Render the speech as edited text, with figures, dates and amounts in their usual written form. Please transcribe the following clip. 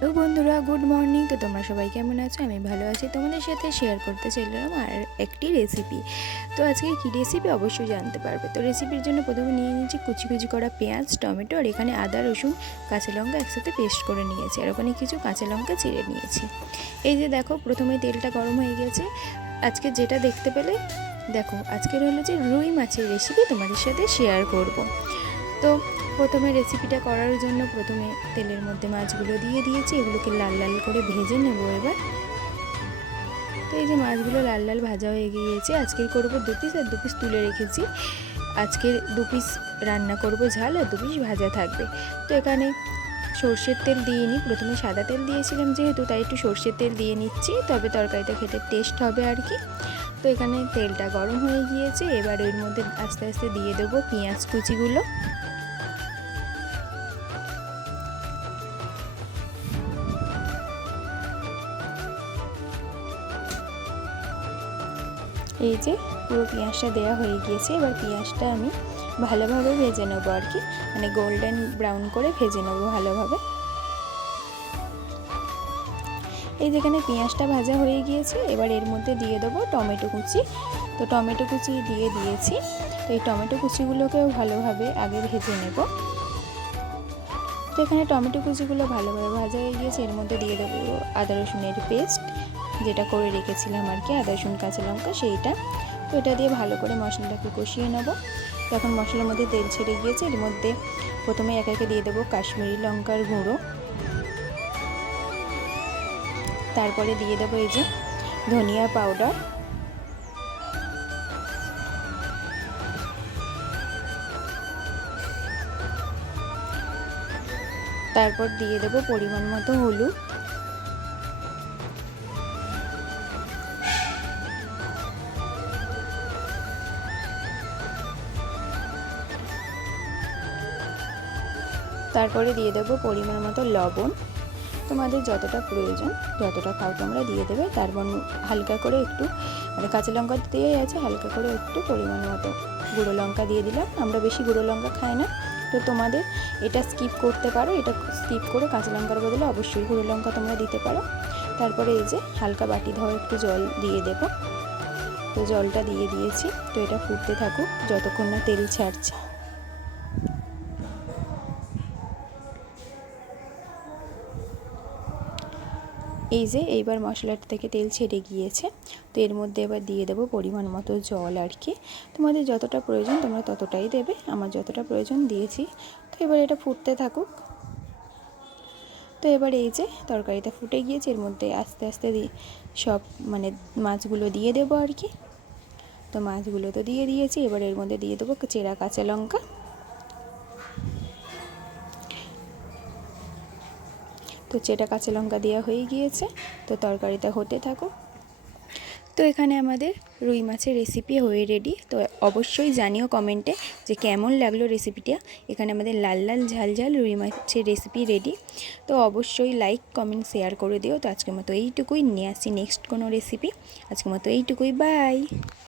তো বন্ধুরা, good morning. তো তোমরা সবাই কেমন আছো? আমি ভালো আছি। তোমাদের সাথে শেয়ার করতে চাইলাম আর একটি রেসিপি। তো আজকে কী রেসিপি অবশ্যই জানতে পারবে। তো রেসিপির জন্য প্রথমে নিয়ে নিয়েছি কুচি কুচি করা পেঁয়াজ, টমেটো, আর এখানে আদা, রসুন, কাঁচা লঙ্কা একসাথে পেস্ট করে নিয়েছি, আর ওখানে কিছু কাঁচা লঙ্কা চিড়ে নিয়েছি। এই যে দেখো, প্রথমে তেলটা গরম হয়ে গেছে। আজকে যেটা দেখতে পেলে, দেখো আজকের হলো যে রুই মাছের রেসিপি তোমাদের সাথে শেয়ার করব। তো প্রথমে রেসিপিটা করার জন্য প্রথমে তেলের মধ্যে মাছগুলো দিয়ে দিয়েছি, এগুলোকে লাল লাল করে ভেজে নেব এবার। তো এই যে মাছগুলো লাল লাল ভাজা হয়ে গিয়েছে। আজকের করব 2 পিস, আর 2 পিস তুলে রেখেছি। আজকের 2 পিস রান্না করব ঝাল, আর 2 পিস ভাজা থাকবে। তো এখানে সর্ষের তেল দিয়ে নিই। প্রথমে সাদা তেল দিয়েছিলাম যেহেতু, তাই একটু সর্ষের তেল দিয়ে নিচ্ছি, তবে তরকারিটা খেতে টেস্ট হবে আর কি। তো এখানে তেলটা গরম হয়ে গিয়েছে, এবার এর মধ্যে আস্তে আস্তে দিয়ে দেবো পেঁয়াজ কুচিগুলো। এই যে পুরো পেঁয়াজটা দেওয়া হয়ে গিয়েছে। এবার পেঁয়াজটা আমি ভালোভাবে ভেজে নেবো আর কি, মানে গোল্ডেন ব্রাউন করে ভেজে নেবো ভালোভাবে। এই যেখানে পেঁয়াজটা ভাজা হয়ে গিয়েছে, এবার এর মধ্যে দিয়ে দেবো টমেটো কুচি। তো টমেটো কুচি দিয়ে দিয়েছি। তো এই টমেটো কুচিগুলোকেও ভালোভাবে আগে ভেজে নেব। তো এখানে টমেটো কুচিগুলো ভালোভাবে ভাজা হয়ে গিয়েছে, এর মধ্যে দিয়ে দেবো আদা রসুনের পেস্ট, যেটা করে রেখেছিলাম আর কি, আদা রসুন কাঁচা লঙ্কা সেইটা। তো এটা দিয়ে ভালো করে মশলাটাকে কষিয়ে নেব। তো এখন মশলার মধ্যে তেল ছেড়ে গিয়েছে, এর মধ্যে প্রথমে একে একে দিয়ে দেবো কাশ্মীরি লঙ্কার গুঁড়ো, তারপরে দিয়ে দেবো এই যে ধনিয়া পাউডার, তারপর দিয়ে দেবো পরিমাণ মতো হলুদ, তারপরে দিয়ে দেবো পরিমাণ মতো লবণ। তোমাদের যতটা প্রয়োজন, যতটা খাও তোমরা দিয়ে দেবে। তারপর হালকা করে একটু, মানে কাঁচা লঙ্কা দিয়েই আছে, হালকা করে একটু পরিমাণ মতো গুঁড়ো লঙ্কা দিয়ে দিলাম। আমরা বেশি গুঁড়ো লঙ্কা খাই না, তো তোমাদের এটা স্কিপ করতে পারো। এটা স্কিপ করে কাঁচা লঙ্কার বদলে অবশ্যই গুঁড়ো লঙ্কা তোমরা দিতে পারো। তারপরে এই যে হালকা বাটি ধোয়া একটু জল দিয়ে দেবো। তো জলটা দিয়ে দিয়েছি। তো এটা ফুটতে থাকুক যতক্ষণ না তেল ছাড়ছে। এই যে এইবার মশলাটা থেকে তেল ছেড়ে গিয়েছে। তো এর মধ্যে এবার দিয়ে দেবো পরিমাণ মতো জল আর কি। তোমাদের যতটা প্রয়োজন তোমরা ততটাই দেবে, আমার যতটা প্রয়োজন দিয়েছি। তো এবার এটা ফুটতে থাকুক। তো এবার এই যে তরকারিটা ফুটে গিয়েছে, এর মধ্যে আস্তে আস্তে সব মানে মাছগুলো দিয়ে দেবো আর কি। তো মাছগুলো তো দিয়ে দিয়েছি, এবার এর মধ্যে দিয়ে দেবো চেরা কাঁচা লঙ্কা। তো চেরা কাঁচা লঙ্কা দেওয়া হয়ে গিয়েছে। তো তরকারিটা হতে থাকুক। তো এখানে আমাদের রুই মাছের রেসিপি হয়ে রেডি। তো অবশ্যই জানিও কমেন্টে যে কেমন লাগলো রেসিপিটা। এখানে আমাদের লাল লাল ঝাল ঝাল রুই মাছের রেসিপি রেডি। তো অবশ্যই লাইক কমেন্ট শেয়ার করে দিও। তো আজকের মতো এইটুকুই, নিয়ে আসছি নেক্সট কোনো রেসিপি। আজকের মতো এইটুকুই, বাই।